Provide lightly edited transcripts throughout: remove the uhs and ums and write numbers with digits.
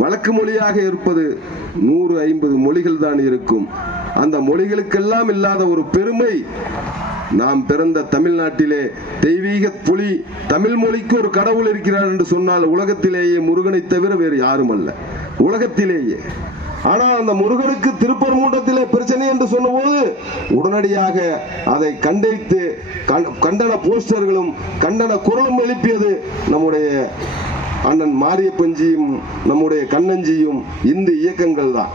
வழக்கு மொழியாக இருப்பது 150 மொழிகள் தான் இருக்கும். அந்த மொழிகளுக்கெல்லாம் இல்லாத ஒரு பெருமை நாம் பிறந்த தமிழ்நாட்டிலே தெய்வீக புலி தமிழ் மொழிக்கு ஒரு கடவுள் இருக்கிறார் என்று சொன்னால் உலகத்திலேயே முருகனை தவிர வேறு யாரும் அல்ல, உலகத்திலேயே. ஆனால் அந்த முருகனுக்கு திருப்பரங்குன்றத்திலே பிரச்சனை என்று சொன்னபோது உடனடியாக அதை கண்டித்து கண்டன போஸ்டர்களும் கண்டன குரலும் எழுப்பியது நம்முடைய அண்ணன் மாரியப்பஞ்சியும் நம்முடைய கண்ணஞ்சியும் இந்து இயக்கங்கள் தான்.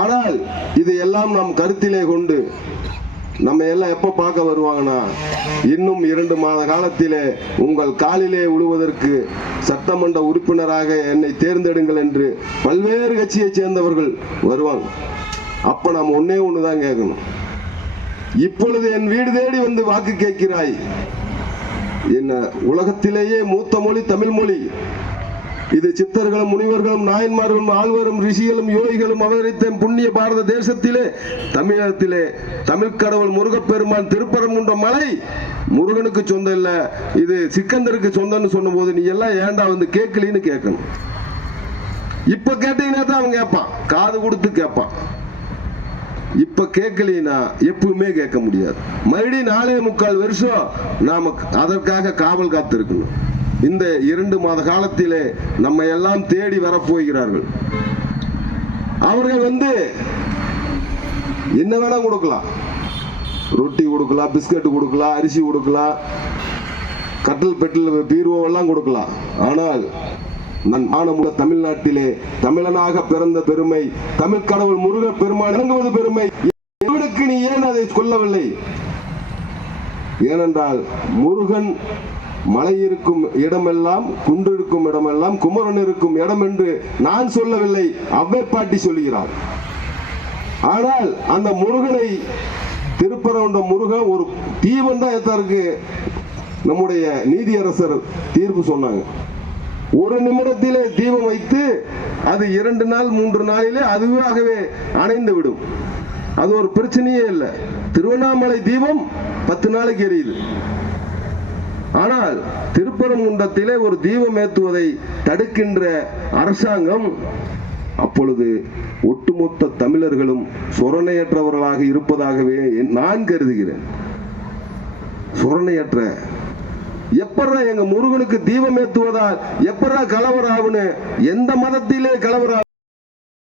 ஆனால் இதையெல்லாம் நாம் கருத்திலே கொண்டு நம்ம எல்லாம் எப்ப பார்க்க வருவாங்கன்னா, இன்னும் 2 மாத காலத்திலே உங்கள் காலிலே விழுவதற்கு சட்டமன்ற உறுப்பினராக என்னை தேர்ந்தெடுங்கள் என்று பல்வேறு கட்சியை சேர்ந்தவர்கள் வருவாங்க. அப்ப நாம் ஒன்னே ஒண்ணுதான் கேட்கணும், இப்பொழுது என் வீடு தேடி வந்து வாக்கு கேட்கிறாய், என்ன உலகத்திலேயே மூத்த மொழி தமிழ் மொழி. இது சித்தர்களும் முனிவர்களும் நாயன்மார்களும் ஆழ்வரும் ரிஷிகளும் யோகிகளும் அவதரித்த புண்ணிய பாரத தேசத்திலே தமிழகத்திலே தமிழ் கடவுள் முருகப்பெருமான் திருப்பரங்குன்ற மலை முருகனுக்கு சொந்தம் இல்ல, இது சிக்கந்தருக்கு சொந்தம்னு சொன்ன போது நீ எல்லாம் ஏண்டா வந்து கேட்கலின்னு கேட்கணும். இப்ப கேட்டீங்கன்னா தான் அவன் கேட்பான், காது கொடுத்து கேட்பான். இப்ப கேட்கலினா எப்பவுமே கேட்க முடியாது. மறுபடியும் 4.25 வருஷம் நாம அதற்காக காவல் காத்திருக்கணும். இந்த 2 மாத காலத்திலே நம்ம எல்லாம் தேடி வரப்போகிறார்கள். அவர்கள் வந்து என்ன வேணா கொடுக்கலாம், ரொட்டி கொடுக்கலாம், பிஸ்கட் கொடுக்கலாம், அரிசி கொடுக்கலாம், கட்டல் பெட்டல் பீரோவெல்லாம் கொடுக்கலாம். ஆனால் நான் மானமுள்ள தமிழ்நாட்டிலே தமிழனாக பிறந்த பெருமை, தமிழ் கடவுள் முருகன் பெருமான் இறங்குவது பெருமை. இவனுக்கு நீ ஏன் அதை கொல்லவில்லை? ஏனென்றால் முருகன் மலை இருக்கும் இடமெல்லாம், குன்று இருக்கும் இடமெல்லாம், குமரன் இருக்கும் இடம் என்று நான் சொல்லவில்லை, அவ்வை பாட்டி சொல்லுகிறார். ஆனால் அந்த முருகனை திருப்பரங்குன்றம் முருகன் ஒரு தீபம் தான் ஏத்தாருக்கு நம்முடைய நீதியரசர் தீர்ப்பு சொன்னாங்க. 1 நிமிடத்திலே தீபம் வைத்து அது 2 நாள் 3 நாளிலே அதுவாகவே அணைந்து விடும். அது ஒரு பிரச்சனையே இல்லை. திருவண்ணாமலை தீபம் 10 நாளைக்கு எரியுது. ஆனால் திருப்பரங்குன்றத்திலே ஒரு தீபம் ஏற்றுவதை தடுக்கின்ற அரசாங்கம் அப்பொழுது ஒட்டுமொத்த தமிழர்களும் சொரணையற்றவர்களாக இருப்பதாகவே நான் கருதுகிறேன். சொரணையற்ற எப்படா எங்க முருகனுக்கு தீபம் ஏற்றுவதால் எப்படா கலவரம் ஆகுன்னு எந்த மதத்திலே கலவரம்